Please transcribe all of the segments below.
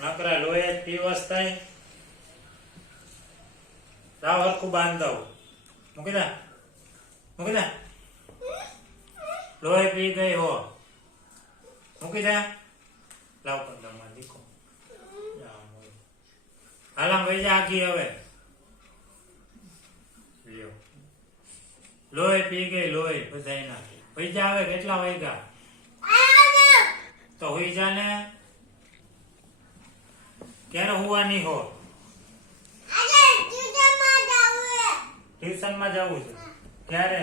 નકરા લોહી જ પીવસ થાય. લાવ હરખું બાંધ દઉં. મૂકી દે લોહી પી ગઈ હો. મૂકી દે. લાવ પંદરમાં દીકો હાલામ વહી જા આખી હવે. લ્યો લોહી પી ગઈ લોહી બધાય ના વહી જા હવે. કેટલા વાગ્યા તો હોઈ જા ને. ક્યારે હોવાની હો? ટ્યુશન માં જવું છે. ક્યારે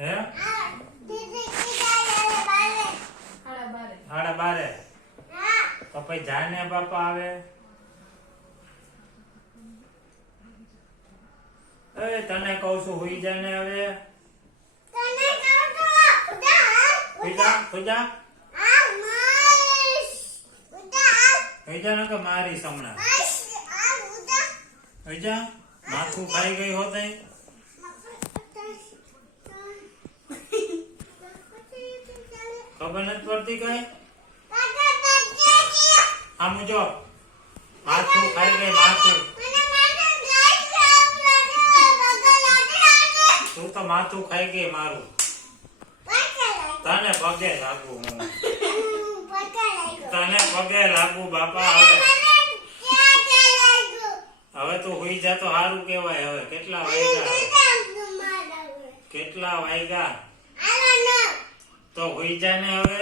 હે? 12:30. તો પછી જાને બાપા આવે. એ તને કહું છું હોઈ જા ને હવે. હોઈ જા કે મારી સમણા. હોઈ જા. માથું ખાઈ ગઈ હોત. ખબર નથી પડતી કઈ. આમ જો માથું ખાઈ ગઈ માથું. તું તો માથું ખાઈ ગઈ મારું. તને પગે લાગુ હું. તને પગે લાગુ બાપા. હવે તું હોઈ જા તો સારું કેવાય. હવે કેટલા વાગ્યા તો હોઈ જા ને હવે.